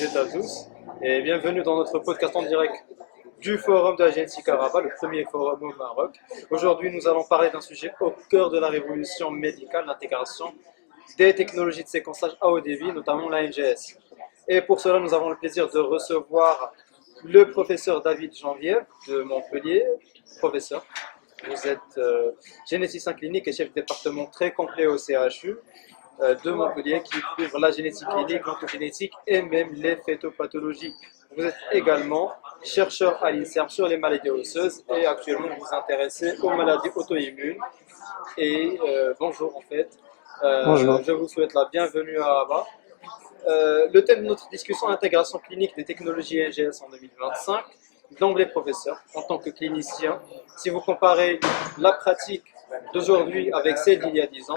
toutes et à tous et bienvenue dans notre podcast en direct du forum de la génétique arabe, le premier forum au Maroc. Aujourd'hui, nous allons parler d'un sujet au cœur de la révolution médicale, l'intégration des technologies de séquençage à haut débit, notamment la NGS. Et pour cela, nous avons le plaisir de recevoir le professeur David Janvier de Montpellier. Professeur, vous êtes généticien clinique et chef de département très complet au CHU de Montpellier qui couvre la génétique clinique, l'oncogénétique et même les phytopathologies. Vous êtes également chercheur à l'INSERM sur les maladies osseuses et actuellement vous vous intéressez aux maladies auto-immunes. Et bonjour en fait, Bonjour. je vous souhaite la bienvenue à ABA. Le thème de notre discussion, l'intégration clinique des technologies NGS en 2025. D'emblée, professeur, en tant que clinicien, si vous comparez la pratique d'aujourd'hui avec celle d'il y a 10 ans,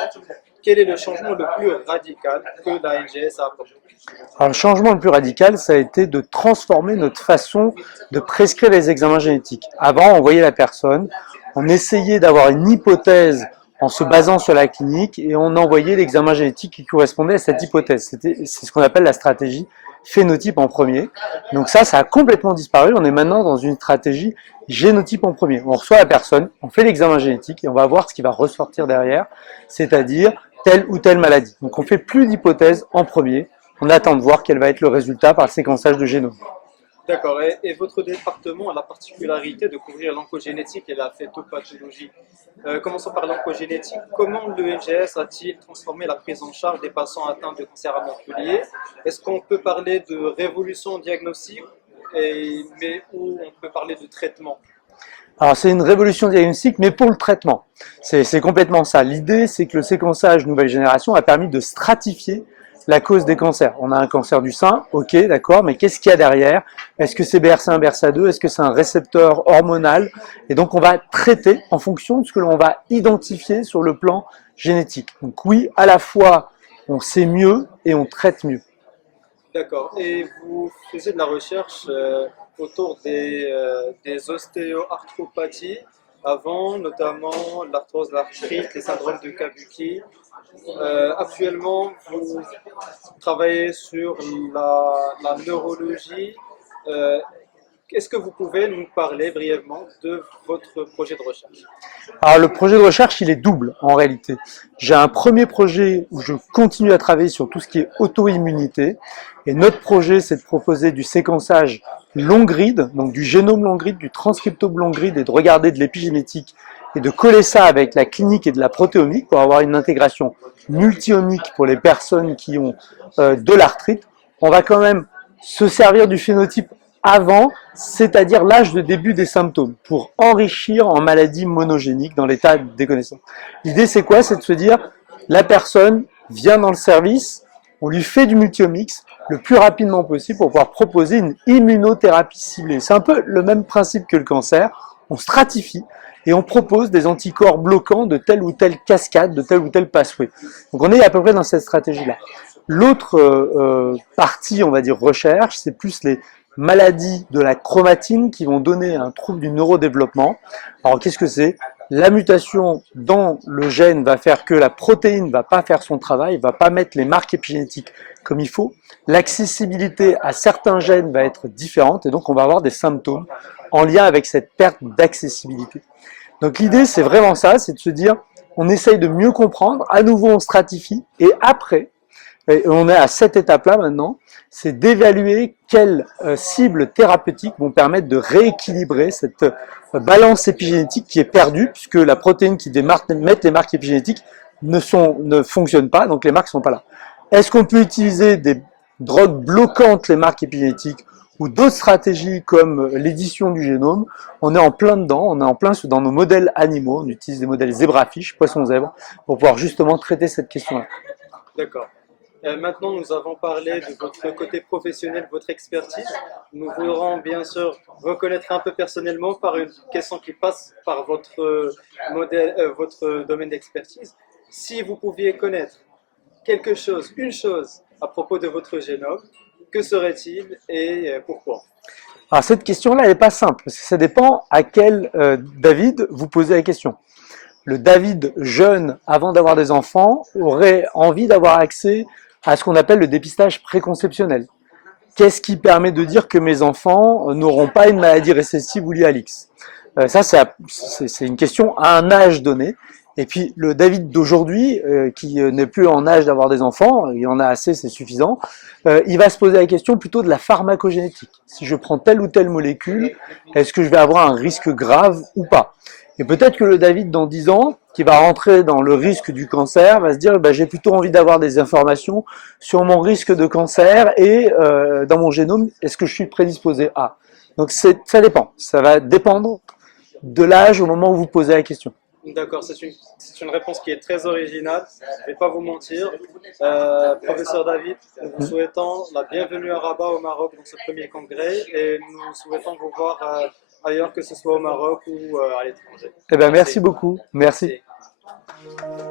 quel est le changement le plus radical que la NGS a apporté? Alors, le changement le plus radical, ça a été de transformer notre façon de prescrire les examens génétiques. Avant, on voyait la personne, on essayait d'avoir une hypothèse en se basant sur la clinique et on envoyait l'examen génétique qui correspondait à cette hypothèse. C'est ce qu'on appelle la stratégie phénotype en premier. Donc ça a complètement disparu. On est maintenant dans une stratégie génotype en premier. On reçoit la personne, on fait l'examen génétique et on va voir ce qui va ressortir derrière, c'est-à-dire telle ou telle maladie. Donc on fait plus d'hypothèses en premier. On attend de voir quel va être le résultat par le séquençage de génome. D'accord. Et votre département a la particularité de couvrir l'oncogénétique et la phytopathologie. Commençons par l'oncogénétique. Comment le NGS a-t-il transformé la prise en charge des patients atteints de cancer à Montpellier? Est-ce qu'on peut parler de révolution diagnostique, mais où on peut parler de traitement? Alors c'est une révolution diagnostique, mais pour le traitement. C'est complètement ça. L'idée, c'est que le séquençage nouvelle génération a permis de stratifier la cause des cancers. On a un cancer du sein, ok, d'accord, mais qu'est-ce qu'il y a derrière? Est-ce que c'est BRCA1, BRCA2? Est-ce que c'est un récepteur hormonal? Et donc on va traiter en fonction de ce que l'on va identifier sur le plan génétique. Donc oui, à la fois on sait mieux et on traite mieux. D'accord. Et vous faisiez de la recherche autour des ostéoarthropathies avant, notamment l'arthrose, l'arthrite, les syndromes de Kabuki. Actuellement, vous travaillez sur la neurologie. Euh, Est-ce que vous pouvez nous parler brièvement de votre projet de recherche? Alors le projet de recherche, il est double en réalité. J'ai un premier projet où je continue à travailler sur tout ce qui est auto-immunité. Et notre projet, c'est de proposer du séquençage long grid, donc du génome long grid, du transcriptome long grid et de regarder de l'épigénétique et de coller ça avec la clinique et de la protéomique pour avoir une intégration multi-omique pour les personnes qui ont de l'arthrite. On va quand même se servir du phénotype avant, c'est-à-dire l'âge de début des symptômes, pour enrichir en maladies monogéniques dans l'état des connaissances. L'idée, c'est quoi? C'est de se dire, la personne vient dans le service, on lui fait du multiomix le plus rapidement possible pour pouvoir proposer une immunothérapie ciblée. C'est un peu le même principe que le cancer, on stratifie et on propose des anticorps bloquants de telle ou telle cascade, de tel ou tel pathway. Donc on est à peu près dans cette stratégie-là. L'autre partie, on va dire recherche, c'est plus les maladies de la chromatine qui vont donner un trouble du neurodéveloppement. Alors qu'est-ce que c'est? La mutation dans le gène va faire que la protéine ne va pas faire son travail, ne va pas mettre les marques épigénétiques comme il faut. L'accessibilité à certains gènes va être différente et donc on va avoir des symptômes en lien avec cette perte d'accessibilité. Donc l'idée c'est vraiment ça, c'est de se dire on essaye de mieux comprendre, à nouveau on stratifie et après, et on est à cette étape-là maintenant, c'est d'évaluer quelles cibles thérapeutiques vont permettre de rééquilibrer cette balance épigénétique qui est perdue, puisque la protéine qui met les marques épigénétiques ne fonctionne pas, donc les marques ne sont pas là. Est-ce qu'on peut utiliser des drogues bloquantes les marques épigénétiques ou d'autres stratégies comme l'édition du génome? On est en plein dedans, on est en plein dans nos modèles animaux, on utilise des modèles zébrafiches, poisson-zèbre, pour pouvoir justement traiter cette question-là. D'accord. Maintenant, nous avons parlé de votre côté professionnel, votre expertise. Nous voudrons bien sûr reconnaître un peu personnellement par une question qui passe par votre votre domaine d'expertise. Si vous pouviez connaître quelque chose, une chose à propos de votre génome, que serait-il et pourquoi? Alors cette question-là, elle n'est pas simple, parce que ça dépend à quel David vous posez la question. Le David jeune, avant d'avoir des enfants, aurait envie d'avoir accès à ce qu'on appelle le dépistage préconceptionnel. qu'est-ce qui permet de dire que mes enfants n'auront pas une maladie récessive ou liée à l'X? Ça, c'est une question à un âge donné. Et puis le David d'aujourd'hui, qui n'est plus en âge d'avoir des enfants, il en a assez, c'est suffisant, il va se poser la question plutôt de la pharmacogénétique. Si je prends telle ou telle molécule, est-ce que je vais avoir un risque grave ou pas? Et peut-être que le David dans 10 ans, qui va rentrer dans le risque du cancer, va se dire j'ai plutôt envie d'avoir des informations sur mon risque de cancer et dans mon génome, est-ce que je suis prédisposé à? Donc ça dépend, ça va dépendre de l'âge au moment où vous posez la question. D'accord, c'est une réponse qui est très originale, je ne vais pas vous mentir. Professeur David, nous vous souhaitons la bienvenue à Rabat au Maroc dans ce premier congrès et nous souhaitons vous voir ailleurs, que ce soit au Maroc ou à l'étranger. Eh bien, merci beaucoup. Merci. Merci.